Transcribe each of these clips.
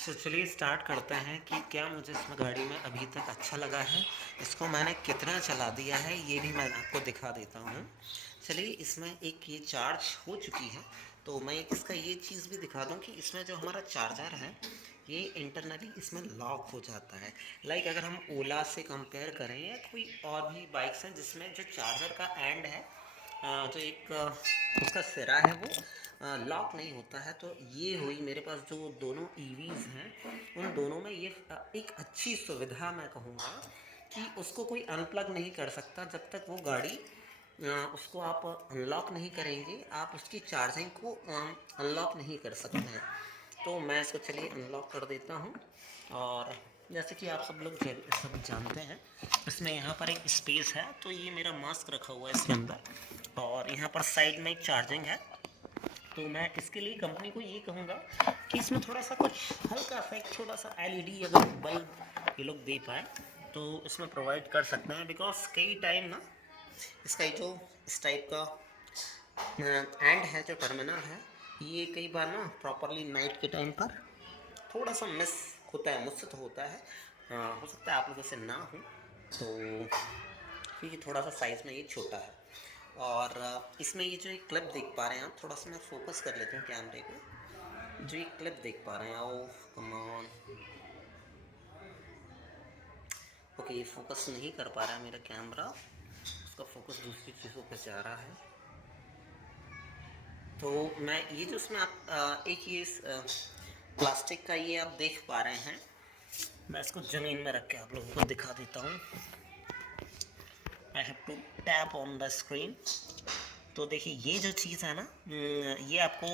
तो चलिए स्टार्ट करते हैं कि क्या मुझे इसमें गाड़ी में अभी तक अच्छा लगा है, इसको मैंने कितना चला दिया है ये भी मैं आपको दिखा देता हूँ। चलिए इसमें एक ये चार्ज हो चुकी है, तो मैं इसका ये चीज़ भी दिखा दूँ कि इसमें जो हमारा चार्जर है ये इंटरनली इसमें लॉक हो जाता है। लाइक अगर हम ओला से कंपेयर करें या कोई और भी बाइक्स हैं जिसमें जो चार्जर का एंड है, जो एक उसका सिरा है वो लॉक नहीं होता है, तो ये हुई मेरे पास जो दोनों ईवीज़ हैं उन दोनों में ये एक अच्छी सुविधा मैं कहूँगा कि उसको कोई अनप्लग नहीं कर सकता जब तक वो गाड़ी उसको आप अनलॉक नहीं करेंगे, आप उसकी चार्जिंग को अनलॉक नहीं कर सकते हैं। तो मैं इसको चलिए अनलॉक कर देता हूँ। और जैसे कि आप सब लोग सब जानते हैं, इसमें यहाँ पर एक स्पेस है, तो ये मेरा मास्क रखा हुआ है इसके अंदर, और यहाँ पर साइड में एक चार्जिंग है। तो मैं इसके लिए कंपनी को ये कहूँगा कि इसमें थोड़ा सा कुछ हल्का सा एक छोटा सा एलईडी अगर बल्ब ये लोग दे पाए तो इसमें प्रोवाइड कर सकते हैं। बिकॉज कई टाइम ना इसका जो इस टाइप का एंड है, जो टर्मिनल है, ये कई बार ना प्रॉपरली नाइट के टाइम पर थोड़ा सा मिस होता है, मुझसे तो होता है। हो सकता है आप लोगों से ना हो, तो क्योंकि थोड़ा सा साइज़ में ये छोटा है। और इसमें ये जो एक क्लिप देख पा रहे हैं आप, थोड़ा सा मैं फोकस कर लेता हूँ कैमरे को। जो एक क्लिप देख पा रहे हैं, आओ कम ऑन। ओके, ये फोकस नहीं कर पा रहा है मेरा कैमरा, उसका फोकस दूसरी चीज़ों पर जा रहा है। तो मैं ये जो उसमें आप एक ये प्लास्टिक का ये आप देख पा रहे हैं, मैं इसको ज़मीन में रख के आप लोगों को दिखा देता हूँ। I have to tap on the screen. तो देखिए ये जो चीज़ है ना, ये आपको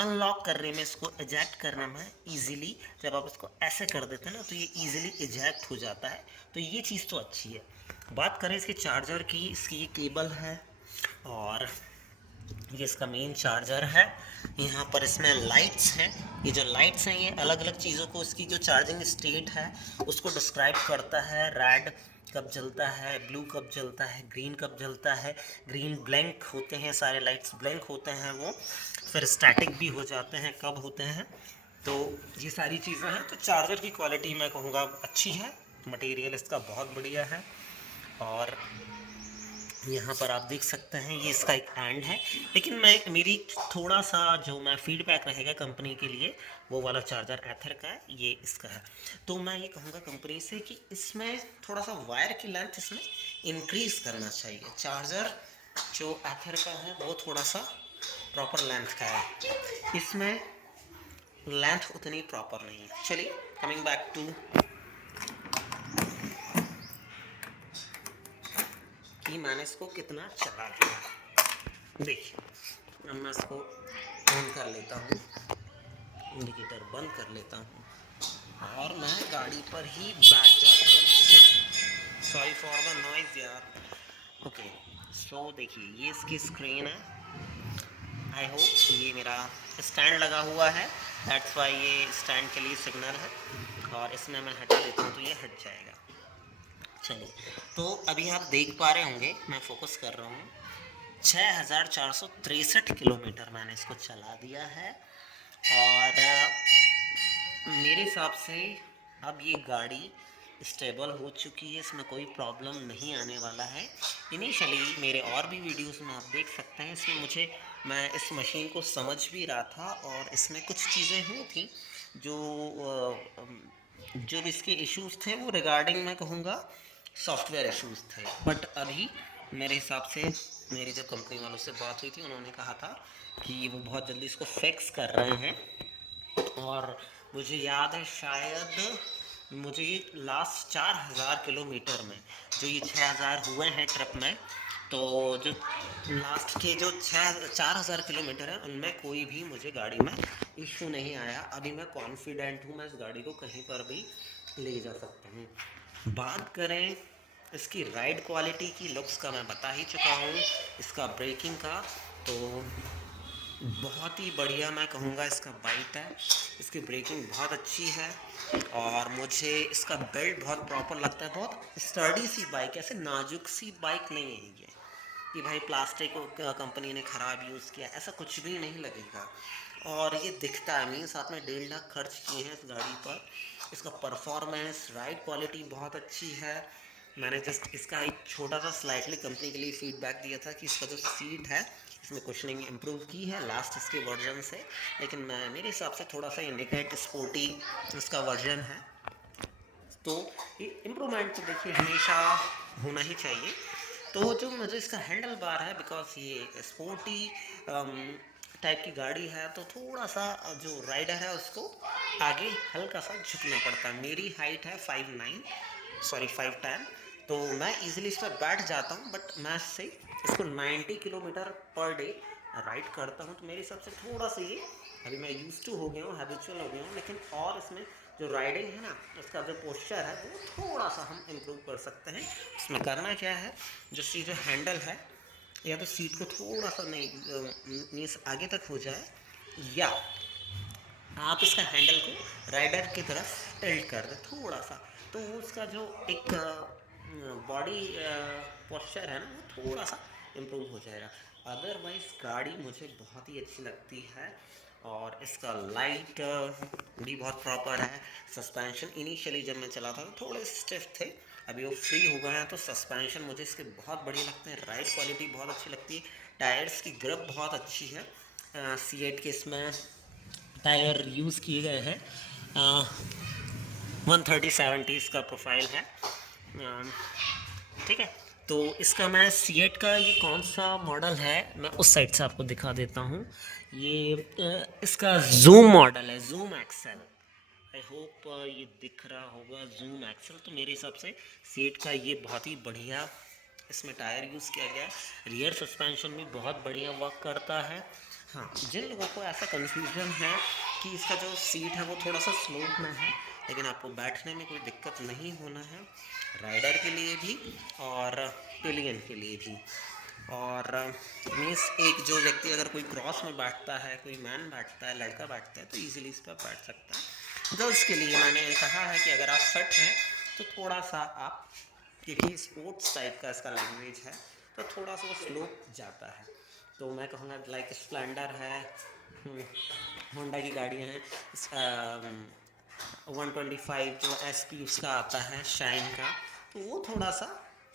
अनलॉक करने में, इसको एजेक्ट करने में इजीली, जब आप इसको ऐसे कर देते हैं ना तो ये इजीली एजेक्ट हो जाता है। तो ये चीज़ तो अच्छी है। बात करें इसके चार्जर की, इसकी ये केबल है और ये इसका मेन चार्जर है। यहाँ पर इसमें लाइट्स हैं, ये जो लाइट्स हैं ये अलग अलग चीज़ों को, इसकी जो चार्जिंग स्टेट है उसको डिस्क्राइब करता है। रेड कब जलता है, ब्लू कब जलता है, ग्रीन कब जलता है। ग्रीन ब्लैंक होते हैं, सारे लाइट्स ब्लैंक होते हैं वो, फिर स्टैटिक भी हो जाते हैं कब होते हैं। तो ये सारी चीज़ें हैं। तो चार्जर की क्वालिटी मैं कहूँगा अच्छी है, मटेरियल इसका बहुत बढ़िया है। और यहाँ पर आप देख सकते हैं ये इसका एक एंड है, लेकिन मैं मेरी थोड़ा सा जो मैं फीडबैक रहेगा कंपनी के लिए, वो वाला चार्जर एथर का है, ये इसका है। तो मैं ये कहूँगा कंपनी से कि इसमें थोड़ा सा वायर की लेंथ इसमें इंक्रीज़ करना चाहिए। चार्जर जो एथर का है वो थोड़ा सा प्रॉपर लेंथ का है, इसमें लेंथ उतनी प्रॉपर नहीं है। चलिए कमिंग बैक टू कि मैंने इसको कितना चला लिया। देखिए अब मैं इसको ऑन कर लेता हूँ, इंडिकेटर बंद कर लेता हूँ और मैं गाड़ी पर ही बैठ जाता हूँ, जिससे सॉरी फॉर द नॉइज़ यार। ओके, सो देखिए ये इसकी स्क्रीन है। आई होप ये मेरा स्टैंड लगा हुआ है, दैट्स वाई ये स्टैंड के लिए सिग्नल है, और इसमें मैं हटा देता हूँ तो ये हट जाएगा। चलिए, तो अभी आप देख पा रहे होंगे मैं फोकस कर रहा हूँ, 6463 किलोमीटर मैंने इसको चला दिया है। और मेरे हिसाब से अब ये गाड़ी स्टेबल हो चुकी है, इसमें कोई प्रॉब्लम नहीं आने वाला है। इनिशियली मेरे और भी वीडियोस में आप देख सकते हैं, इसमें मैं इस मशीन को समझ भी रहा था और इसमें कुछ चीज़ें हुई थी जो भी इसके इश्यूज़ थे वो रिगार्डिंग मैं कहूँगा सॉफ्टवेयर इश्यूज़ थे। बट अभी मेरे हिसाब से मेरी जब कंपनी वालों से बात हुई थी, उन्होंने कहा था कि वो बहुत जल्दी इसको फिक्स कर रहे हैं। और मुझे याद है शायद मुझे ये लास्ट 4000 किलोमीटर में, जो ये 6000 हुए हैं ट्रिप में, तो जो लास्ट के जो 4000 किलोमीटर है उनमें कोई भी मुझे गाड़ी में इशू नहीं आया। अभी मैं कॉन्फिडेंट हूँ, मैं इस गाड़ी को कहीं पर भी ले जा सकता हूँ। बात करें इसकी राइड क्वालिटी की, लुक्स का मैं बता ही चुका हूँ, इसका ब्रेकिंग का तो बहुत ही बढ़िया मैं कहूँगा इसका बाइट है, इसकी ब्रेकिंग बहुत अच्छी है। और मुझे इसका बेल्ट बहुत प्रॉपर लगता है, बहुत स्टर्डी सी बाइक, ऐसे नाजुक सी बाइक नहीं है ये कि भाई प्लास्टिक कंपनी ने ख़राब यूज़ किया, ऐसा कुछ भी नहीं लगेगा। और ये दिखता है, मीन्स आपने 1.5 लाख खर्च किए हैं इस गाड़ी पर। इसका परफॉर्मेंस, राइड क्वालिटी बहुत अच्छी है। मैंने जस्ट इसका एक छोटा सा स्लाइटली कंपनी के लिए फीडबैक दिया था कि इसका जो सीट है इसमें कुशनिंग इम्प्रूव की है लास्ट इसके वर्जन से, लेकिन मेरे हिसाब से थोड़ा सा इंडिकेट स्पोर्टी इसका वर्जन है, तो ये इम्प्रूवमेंट तो देखिए हमेशा होना ही चाहिए। तो जो मुझे इसका हैंडल बार है, बिकॉज ये स्पोर्टी टाइप की गाड़ी है, तो थोड़ा सा जो राइडर है उसको आगे हल्का सा झुकना पड़ता है। मेरी हाइट है 5'10", तो मैं इजीली इस पर बैठ जाता हूँ, बट मैं से इसको 90 किलोमीटर पर डे राइड करता हूँ, तो मेरे हिसाब से थोड़ा सा ये अभी मैं यूज़ टू हो गया हूँ, हैबिचुअल हो गया हूँ, लेकिन और इसमें जो राइडिंग है ना, उसका जो पोस्चर है वो थोड़ा सा हम इम्प्रूव कर सकते हैं। इसमें करना क्या है, जो हैंडल है या तो सीट को थोड़ा सा नहीं मीन्स आगे तक हो जाए, या आप इसका हैंडल को राइडर की तरफ टिल्ट कर दें थोड़ा सा, तो वो उसका जो एक बॉडी पोस्चर है ना वो थोड़ा सा इम्प्रूव हो जाएगा। अदरवाइज़ गाड़ी मुझे बहुत ही अच्छी लगती है, और इसका लाइट भी बहुत प्रॉपर है। सस्पेंशन इनिशियली जब मैं चला था तो थोड़े स्टिफ थे, अभी वो फ्री हो गए हैं, तो सस्पेंशन मुझे इसके बहुत बढ़िया लगते हैं। राइड क्वालिटी बहुत अच्छी लगती है, टायर्स की ग्रिप बहुत अच्छी है। C8 के इसमें टायर यूज़ किए गए हैं, 130/70 इसका प्रोफाइल है। ठीक है, तो इसका मैं C8 का ये कौन सा मॉडल है मैं उस साइड से आपको दिखा देता हूँ। ये इसका जूम मॉडल है, जूम एक्सेल। आई होप ये दिख रहा होगा, जूम एक्सेल। तो मेरे हिसाब से C8 का ये बहुत ही बढ़िया इसमें टायर यूज़ किया गया है। रियर सस्पेंशन भी बहुत बढ़िया वर्क करता है। हाँ, जिन लोगों को ऐसा कन्फ्यूजन है कि इसका जो सीट है वो थोड़ा सा स्लोप में है, लेकिन आपको बैठने में कोई दिक्कत नहीं होना है, राइडर के लिए भी और पिलियन के लिए भी। और मीन्स एक जो व्यक्ति अगर कोई क्रॉस में बैठता है, कोई मैन बैठता है, लड़का बैठता है, तो इजीली इस पर बैठ सकता है। गर्ल्स के लिए मैंने कहा है कि अगर आप फिट हैं तो थोड़ा सा आप, क्योंकि स्पोर्ट्स टाइप का इसका लैंग्वेज है, तो थोड़ा सा वो स्लोप जाता है। तो मैं कहूँगा लाइक स्प्लेंडर है, होंडा की गाड़ियाँ हैं, 125 जो SP उसका आता है शाइन का, तो वो थोड़ा सा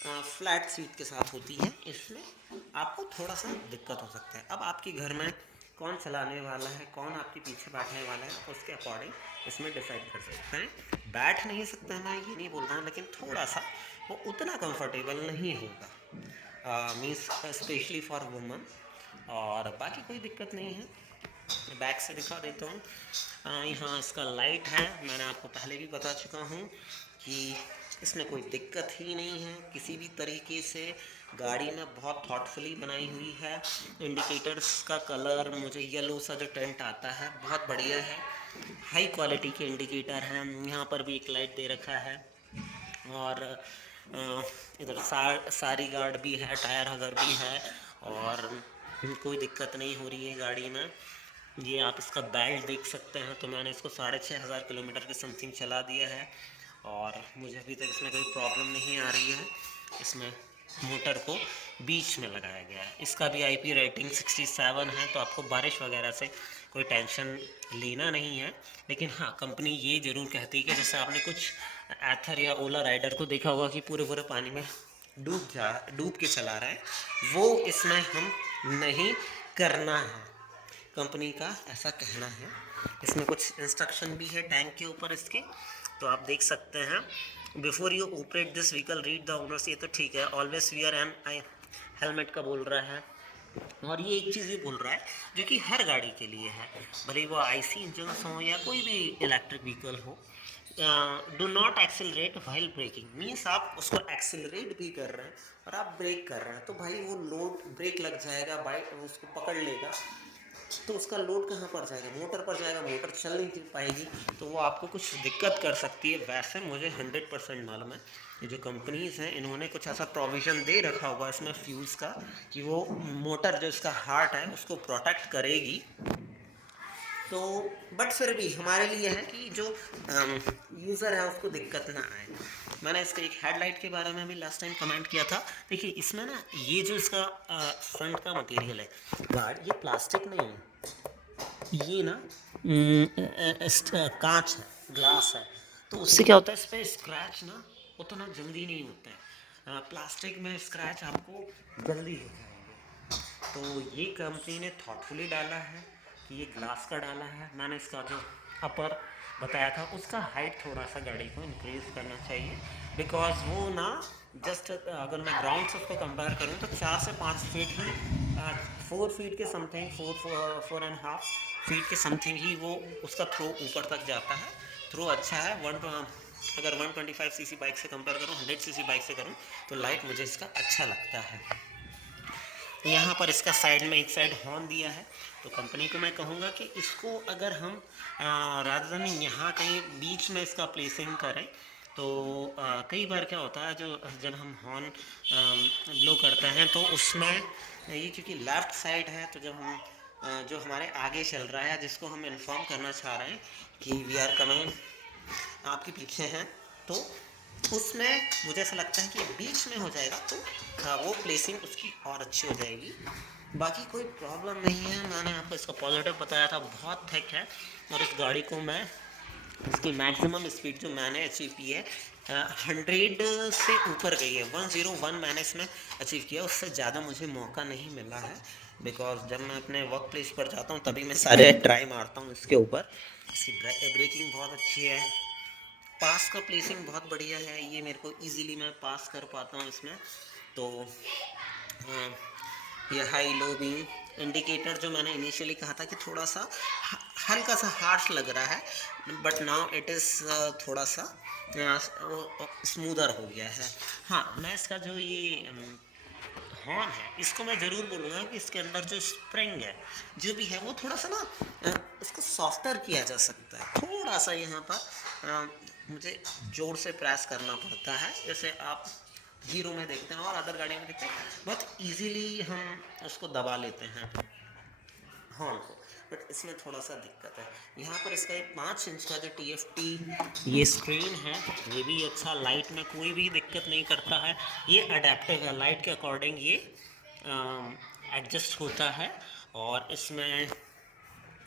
फ्लैट सीट के साथ होती है, इसमें आपको थोड़ा सा दिक्कत हो सकता है। अब आपके घर में कौन चलाने वाला है, कौन आपके पीछे बैठने वाला है, उसके अकॉर्डिंग इसमें डिसाइड कर सकते हैं। बैठ नहीं सकते हैं मैं ये नहीं बोल रहा हूँ, लेकिन थोड़ा सा वो उतना कंफर्टेबल नहीं होगा, मीन्स स्पेशली फॉर वुमन। और बाकी कोई दिक्कत नहीं है। बैक से दिखा देता हूँ। यहाँ इसका लाइट है, मैंने आपको पहले भी बता चुका हूँ कि इसमें कोई दिक्कत ही नहीं है किसी भी तरीके से। गाड़ी में बहुत थॉटफुली बनाई हुई है। इंडिकेटर्स का कलर मुझे येलो सा जो टेंट आता है बहुत बढ़िया है, हाई क्वालिटी के इंडिकेटर हैं। यहाँ पर भी एक लाइट दे रखा है, और इधर सारी गार्ड भी है, टायर हगर भी है, और कोई दिक्कत नहीं हो रही है गाड़ी में। ये आप इसका बेल्ट देख सकते हैं, तो मैंने इसको 6500 किलोमीटर के समथिंग चला दिया है, और मुझे अभी तक इसमें कोई प्रॉब्लम नहीं आ रही है। इसमें मोटर को बीच में लगाया गया है। इसका भी IP रेटिंग 67 है, तो आपको बारिश वगैरह से कोई टेंशन लेना नहीं है। लेकिन हाँ, कंपनी ये ज़रूर कहती है कि जैसे आपने कुछ एथर या ओला राइडर को देखा होगा कि पूरे पूरे पानी में डूब के चला रहा है, वो इसमें हम नहीं करना है, कंपनी का ऐसा कहना है। इसमें कुछ इंस्ट्रक्शन भी है टैंक के ऊपर इसके, तो आप देख सकते हैं। Before you operate this vehicle read the owners, ये तो ठीक है। ऑलवेज वियर एन आई हेलमेट का बोल रहा है, और ये एक चीज़ भी बोल रहा है जो कि हर गाड़ी के लिए है, भले वो IC इंजन हो या कोई भी इलेक्ट्रिक व्हीकल हो। Do not accelerate while braking, means आप उसको एक्सेलरेट भी कर रहे हैं और आप ब्रेक कर रहे हैं, तो भाई वो लोड ब्रेक लग जाएगा, बाइक उसको पकड़ लेगा, तो उसका लोड कहाँ पर जाएगा, मोटर पर जाएगा, मोटर चल नहीं पाएगी, तो वो आपको कुछ दिक्कत कर सकती है। वैसे मुझे 100% मालूम है, ये जो कंपनीज़ हैं इन्होंने कुछ ऐसा प्रोविज़न दे रखा होगा इसमें फ्यूज़ का, कि वो मोटर जो इसका हार्ट है उसको प्रोटेक्ट करेगी। तो बट फिर भी हमारे लिए है कि जो यूज़र है उसको दिक्कत ना आए। मैंने इसके एक हेडलाइट के बारे में भी लास्ट टाइम कमेंट किया था। देखिए इसमें ना ये जो इसका फ्रंट का मटेरियल है गार्ड, ये प्लास्टिक नहीं है, ये ना कांच है, ग्लास है, तो उससे क्या होता है, इस पर स्क्रैच ना उतना जल्दी नहीं होता है। प्लास्टिक में स्क्रैच आपको जल्दी हो जाएंगे। तो ये कंपनी ने थॉटफुली डाला है कि ये ग्लास का डाला है। मैंने इसका जो अपर बताया था उसका हाइट थोड़ा सा गाड़ी को इंक्रीज करना चाहिए, बिकॉज वो ना जस्ट अगर मैं ग्राउंड से उसको कंपेयर करूँ तो 4 से 5 फीट ही, 4 फीट के समथिंग, 4.5 फीट के समथिंग ही वो उसका थ्रो ऊपर तक जाता है। थ्रो अच्छा है। अगर 125 सीसी बाइक से कंपेयर करूँ, 100 सीसी बाइक से करूँ, तो लाइट मुझे इसका अच्छा लगता है। यहाँ पर इसका साइड में एक साइड हॉर्न दिया है, तो कंपनी को मैं कहूँगा कि इसको अगर हम रादर देन यहाँ कहीं बीच में इसका प्लेसिंग करें, तो कई बार क्या होता है, जो जब हम हॉर्न ब्लो करते हैं तो उसमें ये क्योंकि लेफ़्ट साइड है, तो जब हम जो हमारे आगे चल रहा है जिसको हम इन्फॉर्म करना चाह रहे हैं कि वी आर कमिंग, आपके पीछे हैं, तो उसमें मुझे ऐसा लगता है कि बीच में हो जाएगा तो वो प्लेसिंग उसकी और अच्छी हो जाएगी। बाकी कोई प्रॉब्लम नहीं है। मैंने आपको इसका पॉजिटिव बताया था, बहुत थिक है, और इस गाड़ी को मैं इसकी मैक्सिमम स्पीड जो मैंने अचीव की है 100 से ऊपर गई है। 101 मैंने इसमें अचीव किया, उससे ज़्यादा मुझे मौका नहीं मिला है, बिकॉज जब मैं अपने वर्क प्लेस पर जाता हूँ तभी मैं सारे ट्राई मारता हूँ इसके ऊपर। इसकी ब्रेकिंग बहुत अच्छी है, पास का प्लेसिंग बहुत बढ़िया है, ये मेरे को इजीली मैं पास कर पाता हूँ इसमें। तो ये हाई लो बीम इंडिकेटर जो मैंने इनिशियली कहा था कि थोड़ा सा हल्का सा हार्श लग रहा है, बट नाउ इट इज़ थोड़ा सा स्मूदर हो गया है। हाँ, मैं इसका जो ये हॉर्न है इसको मैं ज़रूर बोलूँगा कि इसके अंदर जो स्प्रिंग है जो भी है वो थोड़ा सा ना इसको सॉफ्टर किया जा सकता है। थोड़ा सा यहाँ पर मुझे जोर से प्रेस करना पड़ता है, जैसे आप हीरो में देखते हैं और अदर गाड़ी में देखते हैं, बहुत इजीली हम उसको दबा लेते हैं हॉर्न को, बट इसमें थोड़ा सा दिक्कत है। यहाँ पर इसका एक 5 इंच का जो TFT ये स्क्रीन है, ये भी अच्छा, लाइट में कोई भी दिक्कत नहीं करता है। ये अडेप्टिव है, लाइट के अकॉर्डिंग ये एडजस्ट होता है। और इसमें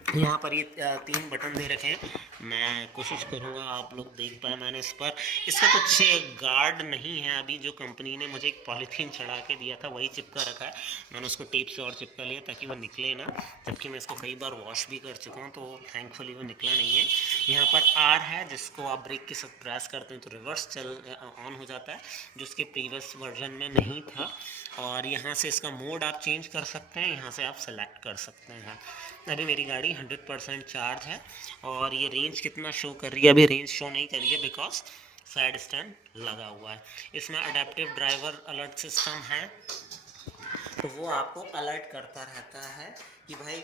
यहाँ पर ये 3 बटन दे रखे हैं, मैं कोशिश करूँगा आप लोग देख पाए। मैंने इसका कुछ गार्ड नहीं है अभी, जो कंपनी ने मुझे एक पॉलीथीन चढ़ा के दिया था वही चिपका रखा है, मैंने उसको टेप से और चिपका लिया ताकि वो निकले ना, जबकि मैं इसको कई बार वॉश भी कर चुका हूँ, तो थैंकफुली वो निकला नहीं है। यहाँ पर R है, जिसको आप ब्रेक के साथ प्रेस करते हैं तो रिवर्स ऑन हो जाता है, जो उसके प्रीवियस वर्जन में नहीं था। और यहाँ से इसका मोड आप चेंज कर सकते हैं, यहाँ से आप सेलेक्ट कर सकते हैं। अभी मेरी गाड़ी 100% चार्ज है, और ये रेंज कितना शो कर रही है, अभी रेंज शो नहीं कर रही है बिकॉज साइड स्टैंड लगा हुआ है। इसमें अडेप्टिव ड्राइवर अलर्ट सिस्टम है, तो वो आपको अलर्ट करता रहता है कि भाई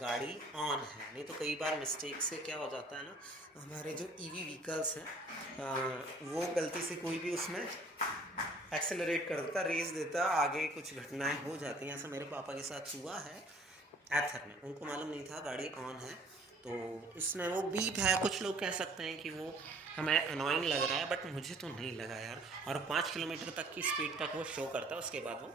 गाड़ी ऑन है। नहीं तो कई बार मिस्टेक से क्या हो जाता है ना, हमारे जो EV व्हीकल्स हैं वो गलती से कोई भी उसमें एक्सेलरेट कर देता, रेस देता, आगे कुछ घटनाएं हो जाती हैं। ऐसा मेरे पापा के साथ हुआ है एथर में, उनको मालूम नहीं था गाड़ी ऑन है, तो इसमें वो बीप है, कुछ लोग कह सकते हैं कि वो हमें अनोइंग लग रहा है, बट मुझे तो नहीं लगा यार। और 5 किलोमीटर तक की स्पीड तक वो शो करता है, उसके बाद वो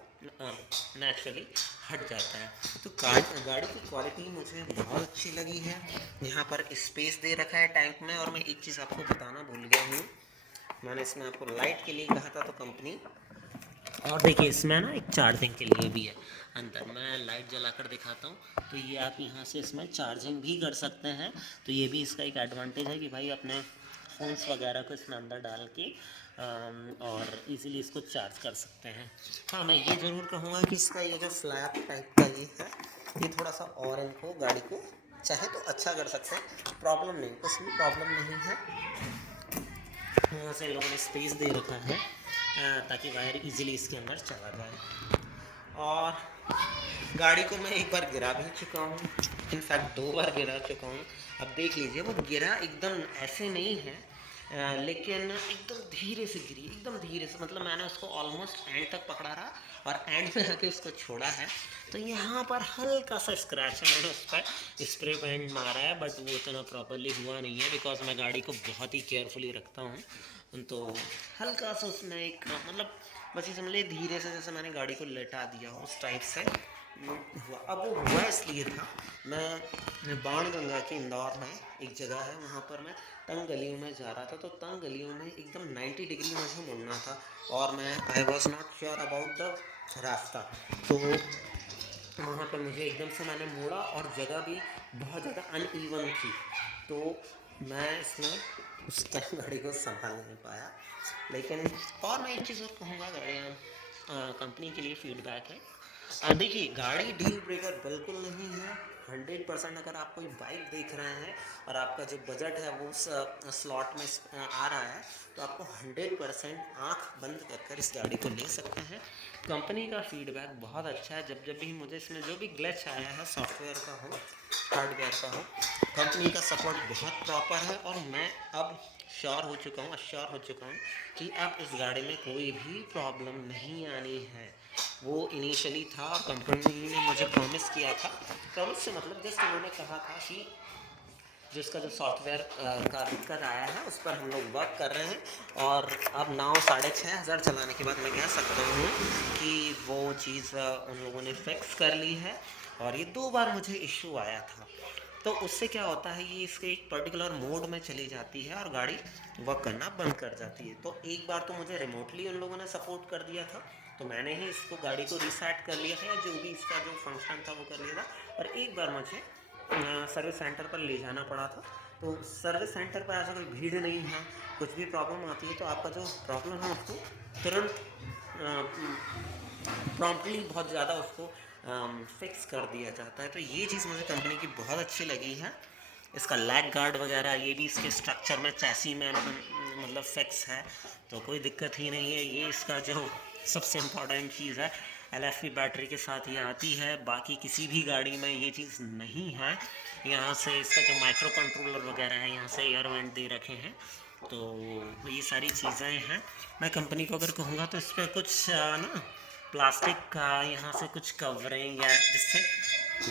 नेचुरली हट जाता है। तो गाड़ी की क्वालिटी मुझे बहुत अच्छी लगी है। यहाँ पर स्पेस दे रखा है टैंक में, और मैं एक चीज़ आपको बताना भूल गया हूँ, मैंने इसमें आपको लाइट के लिए कहा था तो कंपनी, और देखिए इसमें ना एक चार्जिंग के लिए भी है अंदर, मैं लाइट जलाकर दिखाता हूँ, तो ये आप यहाँ से इसमें चार्जिंग भी कर सकते हैं। तो ये भी इसका एक एडवांटेज है कि भाई अपने फ़ोन्स वगैरह को इसमें अंदर डाल के और इजीली इसको चार्ज कर सकते हैं। हाँ, मैं ये ज़रूर कहूँगा कि इसका ये जो फ्लैप टाइप का ये है, ये थोड़ा सा और इनको गाड़ी को चाहे तो अच्छा कर सकते हैं, प्रॉब्लम नहीं, कुछ भी प्रॉब्लम नहीं है। यहाँ से लोगों ने स्पेस दे रखा है ताकि वायर इजीली इसके अंदर चला जाए। और गाड़ी को मैं एक बार गिरा भी चुका हूँ, इनफैक्ट 2 बार गिरा चुका हूँ। अब देख लीजिए, वो गिरा एकदम ऐसे नहीं है, लेकिन एकदम धीरे से गिरी, एकदम धीरे से, मतलब मैंने उसको ऑलमोस्ट एंड तक पकड़ा रहा और एंड में आके उसको छोड़ा है। तो यहाँ पर हल्का सा स्क्रैच है, मैंने उस पर स्प्रे पेंट मारा है, बट वो इतना प्रॉपरली हुआ नहीं है बिकॉज मैं गाड़ी को बहुत ही केयरफुली रखता हूँ। तो हल्का सा उसमें एक मतलब बस ये समझ लीजिए धीरे से, जैसे मैंने गाड़ी को लेटा दिया उस टाइप से हुआ। अब वो हुआ इसलिए था, मैं बाणगंगा के इंदौर में एक जगह है, वहाँ पर मैं तंग गलियों में जा रहा था, तो तंग गलियों में एकदम 90 डिग्री मुझे मुड़ना था और मैं I was not sure about the रास्ता। तो वहाँ पर मुझे एकदम से मैंने मोड़ा और जगह भी बहुत ज़्यादा अनइवन थी, तो मैं इसमें उस टाइम गाड़ी को संभाल नहीं पाया। लेकिन और मैं एक चीज़ और कहूँगा, गाड़ियाँ कंपनी के लिए फीडबैक है। देखिए, गाड़ी डील ब्रेकर बिल्कुल नहीं है। 100% अगर आप कोई बाइक देख रहे हैं और आपका जो बजट है वो उस स्लॉट में आ रहा है, तो आपको 100% आँख बंद कर इस गाड़ी को ले सकते हैं। कंपनी का फीडबैक बहुत अच्छा है। जब जब भी मुझे इसमें जो भी ग्लिच आया है, सॉफ्टवेयर का हो, हार्डवेयर का हो, कंपनी का सपोर्ट बहुत प्रॉपर है और मैं अब श्योर हो चुका हूँ कि अब इस गाड़ी में कोई भी प्रॉब्लम नहीं आनी है। वो इनिशियली था और कंपनी ने मुझे प्रॉमिस किया था, प्रॉमिस से मतलब जस्ट उन्होंने कहा था कि जिसका जो सॉफ्टवेयर का दिक्कत आया है उस पर हम लोग वर्क कर रहे हैं, और अब 9,500 चलाने के बाद मैं कह सकता हूँ कि वो चीज़ उन लोगों ने फिक्स कर ली है। और ये 2 बार मुझे इशू आया था, तो उससे क्या होता है, ये इसके एक पर्टिकुलर मोड में चली जाती है और गाड़ी वर्क करना बंद कर जाती है। तो एक बार तो मुझे रिमोटली उन लोगों ने सपोर्ट कर दिया था, तो मैंने ही इसको गाड़ी को रीसेट कर लिया था, या जो भी इसका जो फंक्शन था वो कर लिया था। और एक बार मुझे सर्विस सेंटर पर ले जाना पड़ा था। तो सर्विस सेंटर पर ऐसा कोई भीड़ नहीं है, कुछ भी प्रॉब्लम आती है तो आपका जो प्रॉब्लम है उसको तुरंत प्रॉम्प्टली बहुत ज़्यादा उसको फिक्स कर दिया जाता है। तो ये चीज़ मुझे कंपनी की बहुत अच्छी लगी है। इसका लैग गार्ड वगैरह ये भी इसके स्ट्रक्चर में, चैसी में मतलब फिक्स है, तो कोई दिक्कत ही नहीं है। ये इसका जो सबसे इम्पॉर्टेंट चीज़ है, LFP बैटरी के साथ ये आती है, बाकी किसी भी गाड़ी में ये चीज़ नहीं है। यहाँ से इसका जो माइक्रो कंट्रोलर वगैरह है, यहाँ से एयर वेंट दे रखे हैं, तो ये सारी चीज़ें हैं। मैं कंपनी को अगर कहूँगा तो इस पर कुछ ना प्लास्टिक का यहाँ से कुछ कवरिंग या जिससे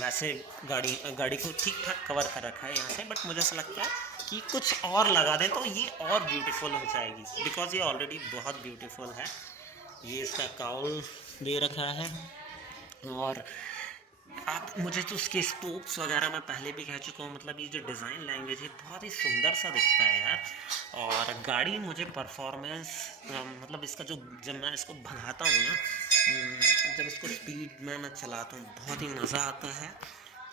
वैसे गाड़ी को ठीक ठाक कवर कर रखा है यहाँ से, बट मुझे ऐसा लगता है कि कुछ और लगा दें तो ये और ब्यूटीफुल हो जाएगी, बिकॉज ये ऑलरेडी बहुत ब्यूटीफुल है। ये इसका काउल दे रखा है, और आप मुझे तो उसके स्पोक्स वगैरह मैं पहले भी कह चुका हूँ, मतलब ये जो डिज़ाइन लैंग्वेज है बहुत ही सुंदर सा दिखता है यार। और गाड़ी मुझे परफॉर्मेंस मतलब इसका जो, जब मैं इसको भगाता हूँ ना, जब इसको स्पीड में मैं चलाता हूँ बहुत ही मज़ा आता है।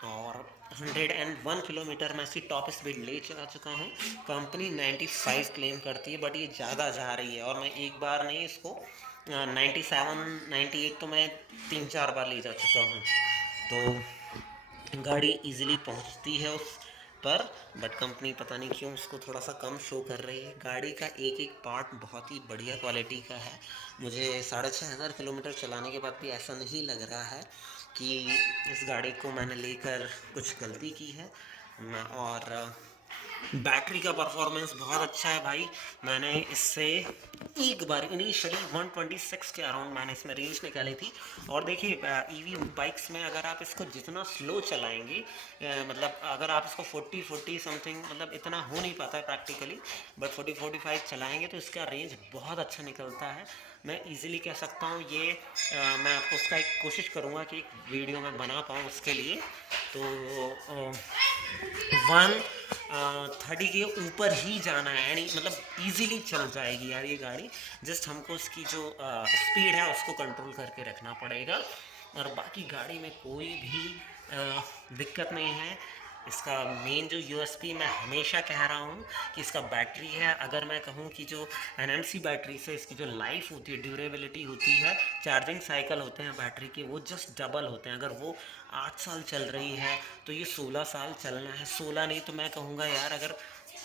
और 101 किलोमीटर मैं इसकी टॉप स्पीड ले चला चुका हूँ। कंपनी 95 क्लेम करती है, बट ये ज़्यादा जा रही है, और मैं एक बार नहीं इसको 97 98 तो मैं 3-4 बार ले जा चुका हूँ। तो गाड़ी इजीली पहुंचती है उस पर, बट कंपनी पता नहीं क्यों उसको थोड़ा सा कम शो कर रही है। गाड़ी का एक एक पार्ट बहुत ही बढ़िया क्वालिटी का है। मुझे 6,500 किलोमीटर चलाने के बाद भी ऐसा नहीं लग रहा है कि इस गाड़ी को मैंने लेकर कुछ गलती की है। और बैटरी का परफॉर्मेंस बहुत अच्छा है भाई। मैंने इससे एक बार इनिशियली 126 के अराउंड मैंने इसमें रेंज निकाली थी। और देखिए, ईवी बाइक्स में अगर आप इसको जितना स्लो चलाएंगे, मतलब अगर आप इसको 40 समथिंग, मतलब इतना हो नहीं पाता है प्रैक्टिकली, बट 40-45 चलाएंगे तो इसका रेंज बहुत अच्छा निकलता है। मैं इजीली कह सकता हूँ ये, मैं आपको उसका एक कोशिश करूँगा कि एक वीडियो में बना पाऊँ उसके लिए। तो 130 के ऊपर ही जाना है, यानी मतलब इजीली चल जाएगी यार ये गाड़ी। जस्ट हमको उसकी जो स्पीड है उसको कंट्रोल करके रखना पड़ेगा, और बाकी गाड़ी में कोई भी दिक्कत नहीं है। इसका मेन जो यूएसपी मैं हमेशा कह रहा हूँ कि इसका बैटरी है। अगर मैं कहूँ कि जो NMC बैटरी से इसकी जो लाइफ होती है, ड्यूरेबिलिटी होती है, चार्जिंग साइकिल होते हैं बैटरी के, वो जस्ट डबल होते हैं। अगर वो 8 साल चल रही है तो ये 16 साल चलना है। 16 नहीं तो मैं कहूँगा यार, अगर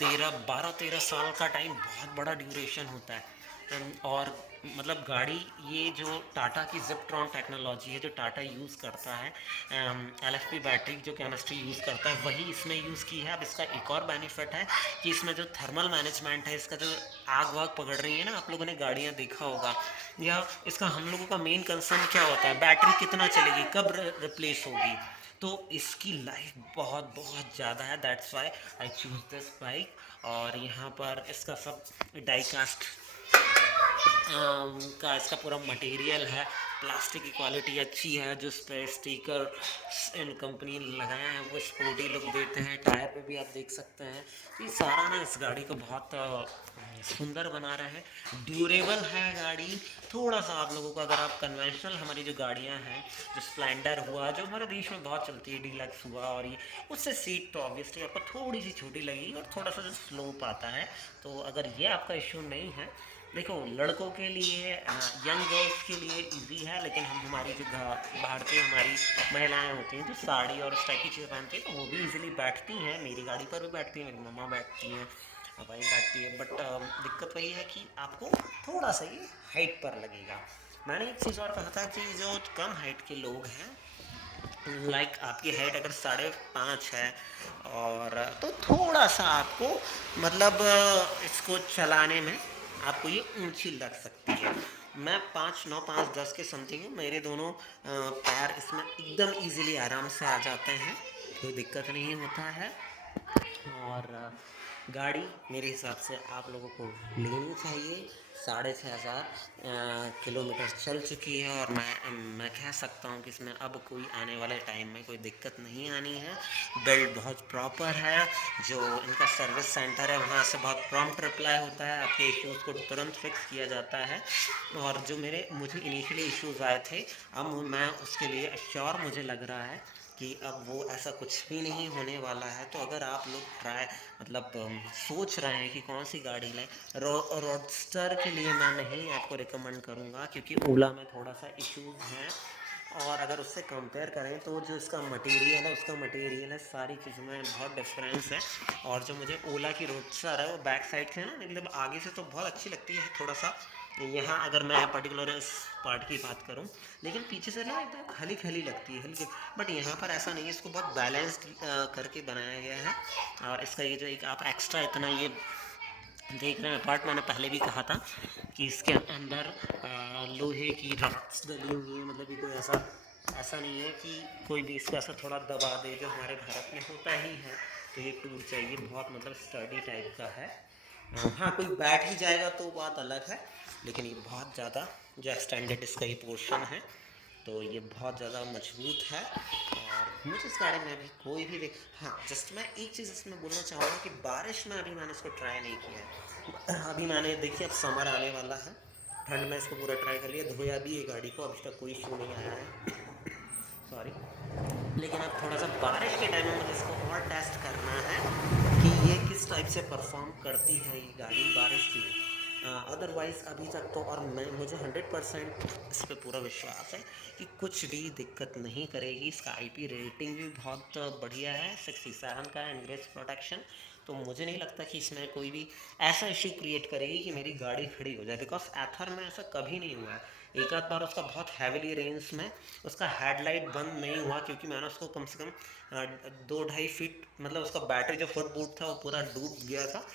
12-13 साल का टाइम बहुत बड़ा ड्यूरेशन होता है। और मतलब गाड़ी, ये जो टाटा की जिप्ट्रॉन टेक्नोलॉजी है जो टाटा यूज़ करता है, LFP बैटरी जो केमिस्ट्री यूज़ करता है वही इसमें यूज़ की है। अब इसका एक और बेनिफिट है कि इसमें जो थर्मल मैनेजमेंट है, इसका जो आग वाग पकड़ रही है ना, आप लोगों ने गाड़ियाँ देखा होगा, या इसका हम लोगों का मेन कंसर्न क्या होता है, बैटरी कितना चलेगी, कब रिप्लेस होगी। तो इसकी लाइफ बहुत बहुत ज़्यादा है, that's why I choose this bike. और यहाँ पर इसका सब डाई कास्ट का इसका पूरा मटेरियल है, प्लास्टिक की क्वालिटी अच्छी है, जो इस पर स्टिकर इन कंपनी ने लगाए हैं वो स्पोर्टी लुक देते हैं। टायर पे भी आप देख सकते हैं, तो ये सारा ना इस गाड़ी को बहुत सुंदर बना रहा है। ड्यूरेबल है गाड़ी। थोड़ा सा आप लोगों को, अगर आप कन्वेंशनल हमारी जो गाड़ियां हैं, जो स्प्लेंडर हुआ जो हमारे देश में बहुत चलती है, डीलक्स हुआ, और ये उससे सीट तो ऑब्वियसली आपको थोड़ी सी छोटी लगेगी और थोड़ा सा जो स्लोप आता है। तो अगर ये आपका इशू नहीं है, देखो लड़कों के लिए, यंग गर्ल्स के लिए इजी है, लेकिन हम हमारी जो भारतीय हमारी महिलाएं होती हैं जो साड़ी और इस टाइप की चीज़ें पहनती हैं, तो वो भी इजीली बैठती हैं। मेरी गाड़ी पर भी बैठती हैं, मेरी मम्मा बैठती हैं, भाई बैठती है। बट दिक्कत वही है कि आपको थोड़ा सा ये हाइट पर लगेगा। मैंने एक चीज़ और कहा था कि जो कम हाइट के लोग हैं, लाइक आपकी हाइट अगर 5.5 है, और तो थोड़ा सा आपको मतलब इसको चलाने में आपको ये ऊंची लग सकती है। मैं 5'9", 5'10" के समथिंग हूँ। मेरे दोनों पैर इसमें एकदम इजीली आराम से आ जाते हैं, कोई दिक्कत नहीं होता है। और गाड़ी मेरे हिसाब से आप लोगों को लेनी चाहिए। 6,500 किलोमीटर चल चुकी है, और मैं कह सकता हूँ कि इसमें अब कोई आने वाले टाइम में कोई दिक्कत नहीं आनी है। बिल्ड बहुत प्रॉपर है। जो इनका सर्विस सेंटर है वहाँ से बहुत प्रॉम्प्ट रिप्लाई होता है, आपके इश्यूज़ को तुरंत फिक्स किया जाता है। और जो मुझे इनिशियली इश्यूज़ आए थे, अब मैं उसके लिए श्योर मुझे लग रहा है कि अब वो ऐसा कुछ भी नहीं होने वाला है। तो अगर आप लोग मतलब सोच रहे हैं कि कौन सी गाड़ी लें, रोडस्टर के लिए मैं नहीं आपको रिकमेंड करूँगा, क्योंकि ओला में थोड़ा सा इश्यूज़ हैं। और अगर उससे कंपेयर करें तो जो इसका मटेरियल है सारी चीज़ों में बहुत डिफरेंस है। और जो मुझे ओला की रोडस्टर है वो बैक साइड से ना, मतलब आगे से तो बहुत अच्छी लगती है, थोड़ा सा यहाँ अगर मैं पर्टिकुलर इस पार्ट की बात करूँ, लेकिन पीछे से ना एकदम खली खली लगती है, हल्की। बट यहाँ पर ऐसा नहीं है, इसको बहुत बैलेंस्ड करके बनाया गया है। और इसका ये जो एक आप एक्स्ट्रा इतना ये देख रहे हैं पार्ट, मैंने पहले भी कहा था कि इसके अंदर लोहे की रॉड्स डली हुई है। मतलब ये कोई ऐसा नहीं है कि कोई भी इसको ऐसा थोड़ा दबा दे, जो हमारे भारत में होता ही है, तो ये टूट जाएगी। बहुत मतलब स्टडी टाइप का है। हाँ, कोई बैठ ही जाएगा तो बात अलग है, लेकिन ये बहुत ज़्यादा जो एक्सटेंडेड इसका ये पोर्शन है, तो ये बहुत ज़्यादा मजबूत है। और मुझे इस गाड़ी में अभी कोई भी हाँ, जस्ट मैं एक चीज़ इसमें बोलना चाहूँगा कि बारिश में अभी मैंने इसको ट्राई नहीं किया है। अभी मैंने देखिए, अब समर आने वाला है, ठंड में इसको पूरा ट्राई कर लिया, धोया भी है गाड़ी को, अभी तक कोई इशू नहीं आया है, सॉरी। लेकिन अब थोड़ा सा बारिश के टाइम में मुझे इसको और टेस्ट करना है कि ये किस टाइप से परफॉर्म करती है ये गाड़ी बारिश में। अदरवाइज़ अभी तक तो, और मुझे 100% इस पर पूरा विश्वास है कि कुछ भी दिक्कत नहीं करेगी। इसका आईपी रेटिंग भी बहुत बढ़िया है, 67 का एनग्रेस प्रोटेक्शन। तो मुझे नहीं लगता कि इसमें कोई भी ऐसा इश्यू क्रिएट करेगी कि मेरी गाड़ी खड़ी हो जाए, बिकॉज एथर में ऐसा कभी नहीं हुआ है। एक आध बार उसका बहुत हैविली रेंज में उसका हेडलाइट बंद नहीं हुआ, क्योंकि मैंने उसको कम से कम 2-2.5 फीट, मतलब उसका बैटरी जो फुट बूट था वो पूरा डूब गया था,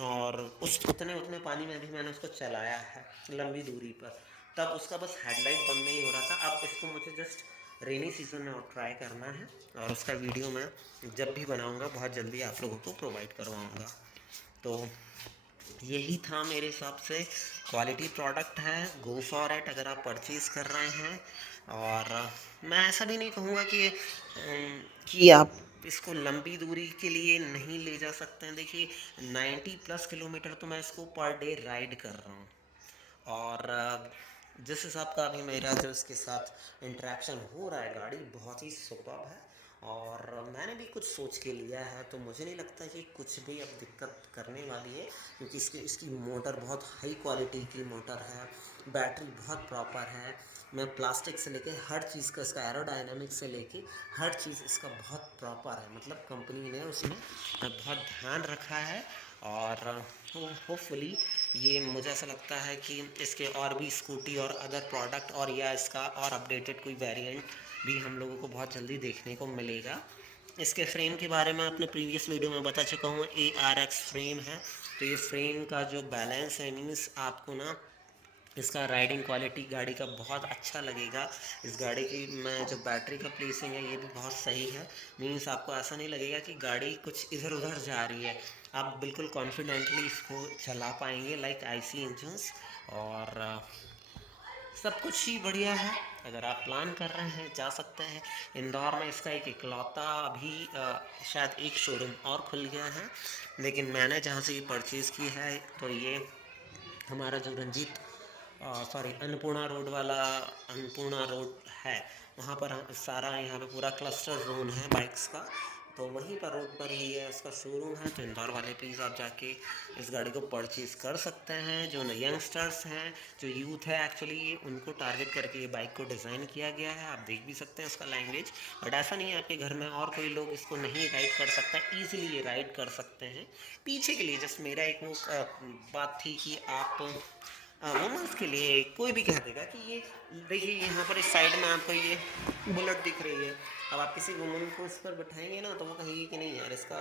और उस उतने पानी में भी मैंने उसको चलाया है लंबी दूरी पर, तब उसका बस हेडलाइट बंद नहीं हो रहा था। अब इसको मुझे जस्ट रेनी सीजन में और ट्राई करना है, और उसका वीडियो मैं जब भी बनाऊंगा बहुत जल्दी आप लोगों को प्रोवाइड करवाऊंगा। तो यही था मेरे हिसाब से, क्वालिटी प्रोडक्ट है, गो फॉर इट अगर आप परचेज़ कर रहे हैं। और मैं ऐसा भी नहीं कहूँगा कि आप इसको लंबी दूरी के लिए नहीं ले जा सकते हैं। देखिए 90+ किलोमीटर तो मैं इसको पर डे राइड कर रहा हूँ, और जिस हिसाब का अभी मेरा जो इसके साथ इंटरेक्शन हो रहा है, गाड़ी बहुत ही सुपर्ब है। और मैंने भी कुछ सोच के लिया है, तो मुझे नहीं लगता कि कुछ भी अब दिक्कत करने वाली है, क्योंकि इसकी मोटर बहुत हाई क्वालिटी की मोटर है, बैटरी बहुत प्रॉपर है। मैं प्लास्टिक से लेके हर चीज़ का, इसका एरोडायनामिक्स से लेके हर चीज़ इसका बहुत प्रॉपर है, मतलब कंपनी ने उसमें बहुत ध्यान रखा है। और होपफुली ये मुझे ऐसा लगता है कि इसके और भी स्कूटी और अदर प्रोडक्ट, और या इसका और अपडेटेड कोई वेरिएंट भी हम लोगों को बहुत जल्दी देखने को मिलेगा। इसके फ्रेम के बारे में अपने प्रीवियस वीडियो में बता चुका हूँ, ARX फ्रेम है। तो ये फ्रेम का जो बैलेंस है, मीन्स आपको ना इसका राइडिंग क्वालिटी गाड़ी का बहुत अच्छा लगेगा। इस गाड़ी की मैं जो बैटरी का प्लेसिंग है ये भी बहुत सही है, मीन्स आपको ऐसा नहीं लगेगा कि गाड़ी कुछ इधर उधर जा रही है। आप बिल्कुल कॉन्फिडेंटली इसको चला पाएंगे लाइक आईसी इंजन्स। और सब कुछ ही बढ़िया है। अगर आप प्लान कर रहे हैं जा सकते हैं। इंदौर में इसका एक इकलौता अभी शायद एक शोरूम और खुल गया है, लेकिन मैंने जहाँ से ये परचेज़ की है तो ये हमारा जो रंजीत सॉरी अन्नपूर्णा रोड वाला अन्नपूर्णा रोड है, वहाँ पर सारा यहाँ पे पूरा क्लस्टर जोन है बाइक्स का, तो वहीं पर रोड पर ही है इसका शोरूम है। तो इंदौर वाले प्लीज़ आप जाके इस गाड़ी को परचेज़ कर सकते हैं। जो यंगस्टर्स हैं, जो यूथ है एक्चुअली, ये उनको टारगेट करके ये बाइक को डिज़ाइन किया गया है। आप देख भी सकते हैं इसका लैंग्वेज। बट ऐसा नहीं है आपके घर में और कोई लोग इसको नहीं राइड कर सकता, ईजिली ये राइड कर सकते हैं। पीछे के लिए जस्ट मेरा एक वो बात थी कि आप वुमेंस के लिए कोई भी कह देगा कि ये देखिए यहाँ पर इस साइड में आपको ये बुलेट दिख रही है। अब आप किसी वुमन को इस पर बैठाएंगे ना तो वो कहेगी कि नहीं यार इसका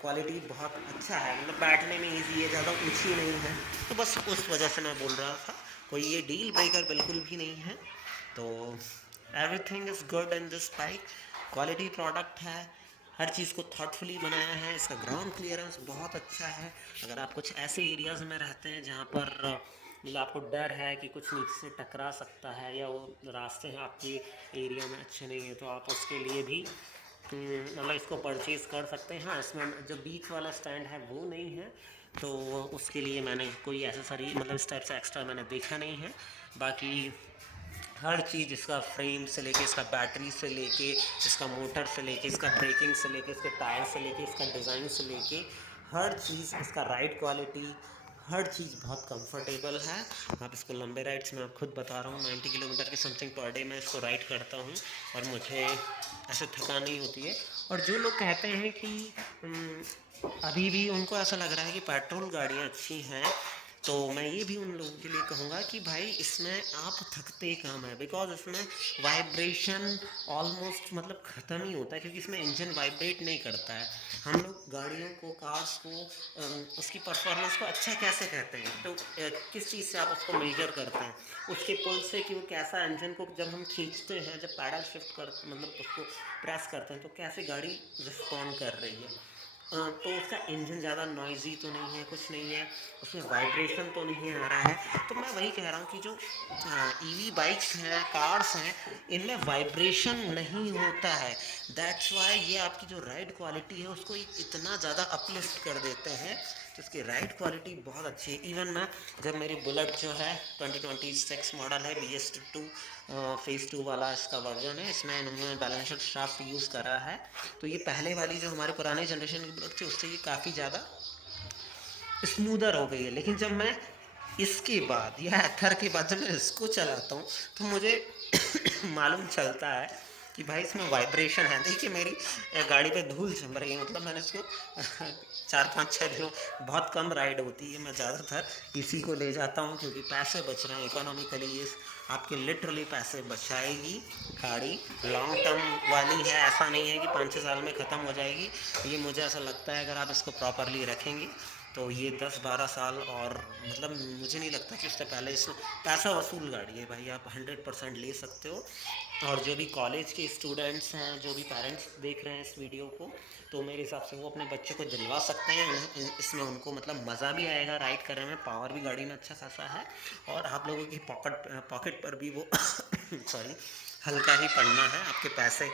क्वालिटी बहुत अच्छा है, मतलब बैठने में इजी है, ज़्यादा ऊंची नहीं है। तो बस उस वजह से मैं बोल रहा था, कोई ये डील ब्रेकर बिल्कुल भी नहीं है। तो everything is good in this bike. Quality product है, हर चीज़ को थॉटफुली बनाया है। इसका ग्राउंड क्लियरेंस बहुत अच्छा है। अगर आप कुछ ऐसे एरियाज़ में रहते हैं जहाँ पर मतलब आपको डर है कि कुछ नीचे से टकरा सकता है या वो रास्ते हैं आपके एरिया में अच्छे नहीं है, तो आप उसके लिए भी मतलब इसको परचेज़ कर सकते हैं। हाँ, इसमें जो बीच वाला स्टैंड है वो नहीं है, तो उसके लिए मैंने कोई एसेसरी मतलब इस टाइप से एक्स्ट्रा मैंने देखा नहीं है। बाकी हर चीज़, इसका फ्रेम से लेके, इसका बैटरी से लेके, इसका मोटर से लेके, इसका ब्रेकिंग से लेके, इसके टायर से लेके, इसका डिज़ाइन से लेके, हर चीज़, इसका राइड क्वालिटी, हर चीज़ बहुत कंफर्टेबल है। आप इसको लंबे राइड्स में, आप खुद बता रहा हूँ 90 किलोमीटर की समथिंग पर डे मैं इसको राइड करता हूँ और मुझे ऐसे थकान नहीं होती है। और जो लोग कहते हैं कि अभी भी उनको ऐसा लग रहा है कि पेट्रोल गाड़ियाँ अच्छी हैं, तो मैं ये भी उन लोगों के लिए कहूँगा कि भाई इसमें आप थकते कम है, बिकॉज इसमें वाइब्रेशन ऑलमोस्ट मतलब ख़त्म ही होता है, क्योंकि इसमें इंजन वाइब्रेट नहीं करता है। हम लोग गाड़ियों को, कार्स को उसकी परफॉर्मेंस को अच्छा कैसे कहते हैं, तो किस चीज़ से आप उसको मेजर करते हैं? उसके पुल से कि वो कैसा इंजन को जब हम खींचते हैं, जब पैडल शिफ्ट कर मतलब उसको प्रेस करते हैं तो कैसे गाड़ी रिस्पॉन्ड कर रही है। तो उसका इंजन ज़्यादा नॉइज़ी तो नहीं है, कुछ नहीं है, उसमें वाइब्रेशन तो नहीं आ रहा है। तो मैं वही कह रहा हूँ कि जो ईवी बाइक्स हैं, कार्स हैं, इनमें वाइब्रेशन नहीं होता है। दैट्स वाई ये आपकी जो राइड क्वालिटी है उसको इतना ज़्यादा अपलिफ्ट कर देते हैं। तो इसकी राइड क्वालिटी बहुत अच्छी है। इवन मैं जब मेरी बुलेट जो है 2026 मॉडल है, BS2 फेज़ 2 वाला इसका वर्जन है, इसमें इन्होंने बैलेंसर शाफ्ट यूज़ करा है। तो ये पहले वाली जो हमारे पुराने जनरेशन की बुलेट थी उससे ये काफ़ी ज़्यादा स्मूदर हो गई है। लेकिन जब मैं इसके बाद या एथर के बाद जब मैं इसको चलाता हूँ तो मुझे मालूम चलता है कि भाई इसमें वाइब्रेशन है। देखिए मेरी गाड़ी पे धूल जम रही है, मतलब मैंने इसको 4-5-6 दिनों, बहुत कम राइड होती है, मैं ज़्यादातर इसी को ले जाता हूँ क्योंकि पैसे बच रहे हैं इकोनॉमिकली। ये आपके लिटरली पैसे बचाएगी गाड़ी, लॉन्ग टर्म वाली है, ऐसा नहीं है कि 5-6 साल में ख़त्म हो जाएगी। ये मुझे ऐसा लगता है अगर आप इसको प्रॉपरली रखेंगे तो ये 10-12 साल, और मतलब मुझे नहीं लगता कि उससे पहले इस पैसा वसूल गाड़ी है भाई, आप 100% ले सकते हो। और जो भी कॉलेज के स्टूडेंट्स हैं, जो भी पेरेंट्स देख रहे हैं इस वीडियो को, तो मेरे हिसाब से वो अपने बच्चों को दिलवा सकते हैं। इसमें उनको मतलब मज़ा भी आएगा राइड करने में, पावर भी गाड़ी में अच्छा खासा है, और आप लोगों की पॉकेट पर भी वो सॉरी हल्का ही पड़ना है, आपके पैसे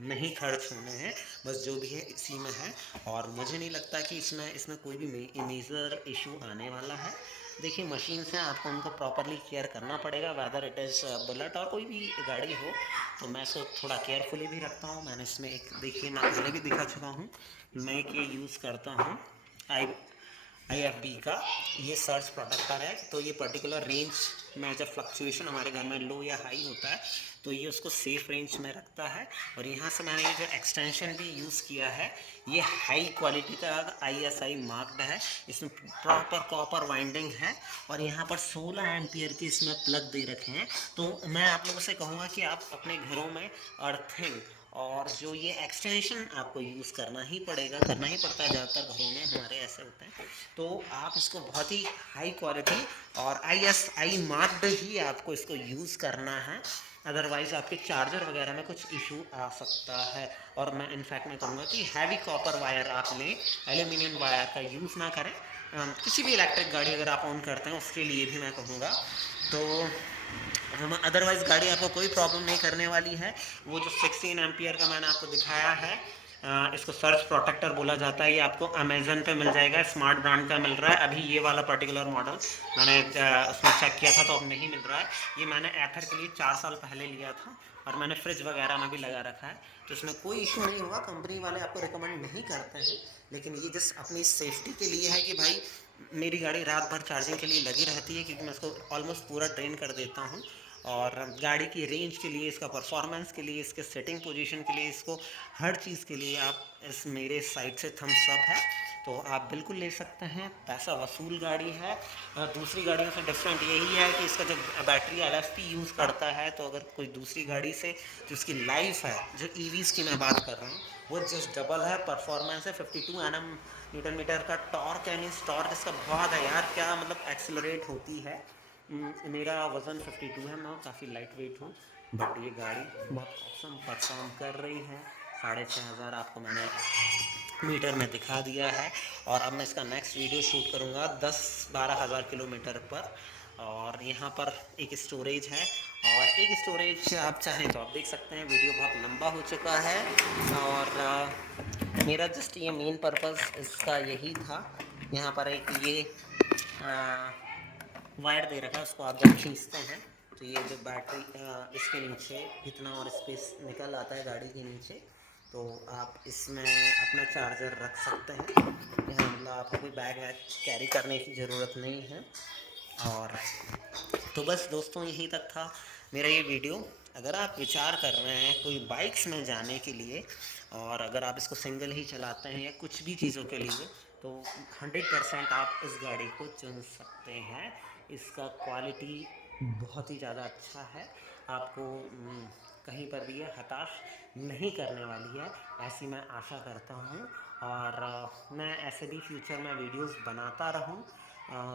नहीं खर्च होने हैं, बस जो भी है इसी में है। और मुझे नहीं लगता कि इसमें कोई भी मेजर इशू आने वाला है। देखिए मशीन से आपको उनको प्रॉपरली केयर करना पड़ेगा, वेदर इट इज़ बुलेट और कोई भी गाड़ी हो। तो मैं इसको थोड़ा केयरफुली भी रखता हूँ। मैंने इसमें एक, देखिए मैं पहले भी दिखा चुका हूँ, मैं ये यूज़ करता हूँ IFB का ये सर्च प्रोटेक्टर है। तो ये पर्टिकुलर रेंज में जब फ्लक्चुएशन हमारे घर में लो या हाई होता है तो ये उसको सेफ रेंज में रखता है। और यहाँ से मैंने ये जो एक्सटेंशन भी यूज़ किया है, ये हाई क्वालिटी का ISI मार्क्ड है, इसमें प्रॉपर कॉपर वाइंडिंग है, और यहाँ पर 16 एम्पियर के इसमें प्लग दे रखे हैं। तो मैं आप लोगों से कहूँगा कि आप अपने घरों में अर्थिंग और जो ये एक्सटेंशन आपको यूज़ करना ही पड़ेगा, करना ही पड़ता है, ज़्यादातर घरों में हमारे ऐसे होते हैं। तो आप इसको बहुत ही हाई क्वालिटी और ISI मार्क्ड ही आपको इसको यूज़ करना है, अदरवाइज़ आपके चार्जर वगैरह में कुछ इशू आ सकता है। और मैं इनफैक्ट मैं कहूँगा कि हैवी कॉपर वायर आप लें, एल्यूमिनियम वायर का यूज़ ना करें। किसी भी इलेक्ट्रिक गाड़ी अगर आप ऑन करते हैं उसके लिए भी मैं कहूँगा। तो अदरवाइज़ गाड़ी आपको कोई प्रॉब्लम नहीं करने वाली है। वो जो 16 एम्पियर का मैंने आपको दिखाया है, इसको सर्च प्रोटेक्टर बोला जाता है। ये आपको अमेज़न पे मिल जाएगा, स्मार्ट ब्रांड का मिल रहा है। अभी ये वाला पर्टिकुलर मॉडल मैंने उसमें चेक किया था तो अब नहीं मिल रहा है। ये मैंने एथर के लिए 4 साल पहले लिया था और मैंने फ्रिज वगैरह में भी लगा रखा है, तो इसमें कोई इशू नहीं हुआ। कंपनी वाले आपको रिकमेंड नहीं करते हैं, लेकिन ये जस्ट अपनी सेफ्टी के लिए है कि भाई मेरी गाड़ी रात भर चार्जिंग के लिए लगी रहती है, क्योंकि मैं इसको ऑलमोस्ट पूरा ट्रेन कर देता हूँ। और गाड़ी की रेंज के लिए, इसका परफॉर्मेंस के लिए, इसके सेटिंग पोजीशन के लिए, इसको हर चीज़ के लिए आप इस मेरे साइड से थम्स अप है। तो आप बिल्कुल ले सकते हैं, पैसा वसूल गाड़ी है। दूसरी गाड़ियों से डिफरेंट यही है कि इसका जो बैटरी LFP यूज़ करता है, तो अगर कोई दूसरी गाड़ी से जो उसकी लाइफ है, जो EVs की मैं बात कर रहा हूँ, वो जस्ट डबल है। परफॉर्मेंस है 52 Nm न्यूटन मीटर का टॉर्क है, मीन्स टॉर्क इसका बहुत है यार, क्या मतलब एक्सेलरेट होती है। मेरा वज़न 52 है, मैं काफ़ी लाइट वेट हूँ, बट ये गाड़ी बहुत ऑसम परफॉर्म कर रही है। 6500 आपको मैंने मीटर में दिखा दिया है। और अब मैं इसका नेक्स्ट वीडियो शूट करूँगा 10-12 हज़ार किलोमीटर पर। और यहाँ पर एक स्टोरेज है, और एक स्टोरेज आप चाहें तो आप देख सकते हैं। वीडियो बहुत लंबा हो चुका है, और मेरा जस्ट ये मेन पर्पस इसका यही था। यहाँ पर एक ये वायर दे रखा है, उसको आप जब खींचते हैं तो ये जो बैटरी इसके नीचे इतना और स्पेस निकल आता है गाड़ी के नीचे, तो आप इसमें अपना चार्जर रख सकते हैं। यहाँ मतलब आपको कोई बैग वैग कैरी करने की ज़रूरत नहीं है। और तो बस दोस्तों, यहीं तक था मेरा ये वीडियो। अगर आप विचार कर रहे हैं कोई बाइक्स में जाने के लिए, और अगर आप इसको सिंगल ही चलाते हैं या कुछ भी चीज़ों के लिए, तो 100% आप इस गाड़ी को चुन सकते हैं। इसका क्वालिटी बहुत ही ज़्यादा अच्छा है, आपको कहीं पर भी ये हताश नहीं करने वाली है, ऐसी मैं आशा करता हूँ। और मैं ऐसे भी फ्यूचर में वीडियोस बनाता रहूँ।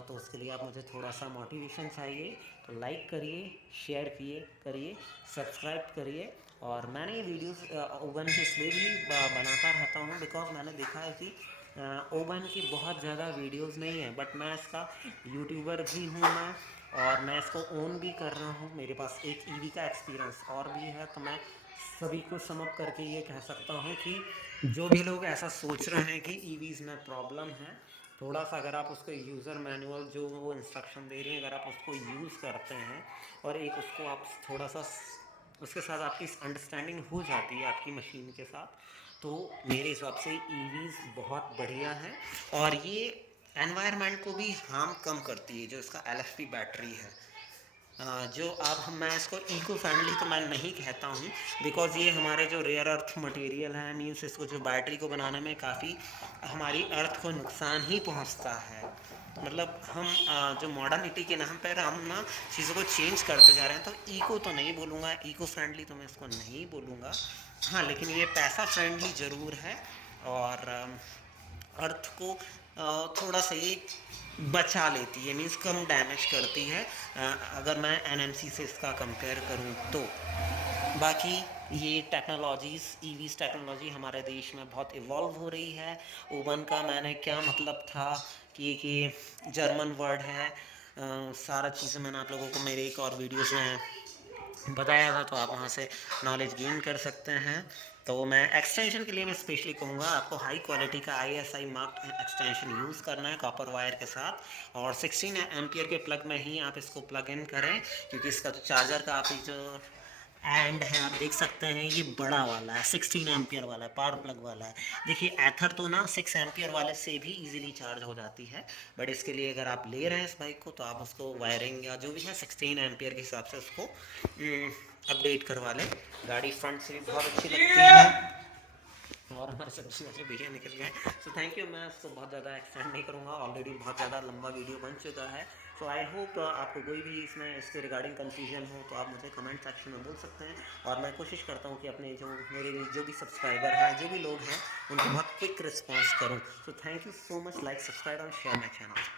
तो उसके लिए आप मुझे थोड़ा सा मोटिवेशन चाहिए, तो लाइक करिए, शेयर करिए, सब्सक्राइब करिए। और मैंने ये वीडियोस ओवन के इसलिए भी बनाता रहता हूँ, बिकॉज मैंने देखा है कि ओवन की बहुत ज़्यादा वीडियोस नहीं है, बट मैं इसका यूट्यूबर भी हूँ मैं, और मैं इसको ओन भी कर रहा हूँ। मेरे पास एक EV का एक्सपीरियंस और भी है, तो मैं सभी को सम अप करके ये कह सकता हूँ कि जो भी लोग ऐसा सोच रहे हैं कि EVs में प्रॉब्लम है, थोड़ा सा अगर आप उसको यूज़र मैनुअल जो वो इंस्ट्रक्शन दे रही हैं, अगर आप उसको यूज़ करते हैं और एक उसको आप थोड़ा सा उसके साथ आपकी अंडरस्टैंडिंग हो जाती है आपकी मशीन के साथ, तो मेरे हिसाब से EVs बहुत बढ़िया है। और ये एनवायरनमेंट को भी हार्म कम करती है, जो इसका LFP बैटरी है। जो अब मैं इसको इको फ्रेंडली तो मैं नहीं कहता हूँ, बिकॉज़ ये हमारे जो रेयर अर्थ मटेरियल है, मीन्स इसको जो बैटरी को बनाने में काफ़ी हमारी अर्थ को नुकसान ही पहुँचता है। मतलब हम जो मॉडर्निटी के नाम पर हम ना चीज़ों को चेंज करते जा रहे हैं, तो इको तो नहीं बोलूँगा, इको फ्रेंडली तो मैं इसको नहीं बोलूँगा। हाँ, लेकिन ये पैसा फ्रेंडली ज़रूर है, और अर्थ को थोड़ा सा ये बचा लेती है, मीन्स कम डैमेज करती है, अगर मैं NMC से इसका कंपेयर करूँ तो। बाकी ये टेक्नोलॉजीज़, EVs टेक्नोलॉजी हमारे देश में बहुत इवॉल्व हो रही है। ओवन का मैंने क्या मतलब था कि जर्मन वर्ड है, सारा चीज़ें मैंने आप लोगों को मेरे एक और वीडियोस में बताया था, तो आप वहाँ से नॉलेज गेन कर सकते हैं। तो मैं एक्सटेंशन के लिए मैं स्पेशली कहूँगा आपको हाई क्वालिटी का ISI मार्क्ड एक्सटेंशन यूज़ करना है कॉपर वायर के साथ, और 16 एम्पियर के प्लग में ही आप इसको प्लग इन करें, क्योंकि इसका जो चार्जर का आप जो एंड है आप देख सकते हैं, ये बड़ा वाला है, 16 एम्पियर वाला है, पावर प्लग वाला है। देखिए एथर तो ना 6 एम्पियर वाले से भी इजीली चार्ज हो जाती है, बट इसके लिए अगर आप ले रहे हैं इस बाइक को, तो आप उसको वायरिंग या जो भी है 16 एम्पियर के हिसाब से उसको अपडेट करवा लें। गाड़ी फ्रंट से भी बहुत अच्छी लगती है। और हमारे सब्जी वाले भैया निकल गए। सो थैंक यू, मैं इसको बहुत ज़्यादा एक्सटेंड नहीं करूँगा, ऑलरेडी बहुत ज़्यादा लंबा वीडियो बन चुका है। सो आई होप आपको कोई भी इसमें इसके रिगार्डिंग कन्फ्यूजन हो तो आप मुझे कमेंट सेक्शन में बोल सकते हैं, और मैं कोशिश करता हूँ कि अपने जो मेरे जो भी सब्सक्राइबर हैं, जो भी लोग हैं, उनको बहुत क्विक रिस्पॉन्स करूँ। So thank you so much, like, subscribe and share my channel.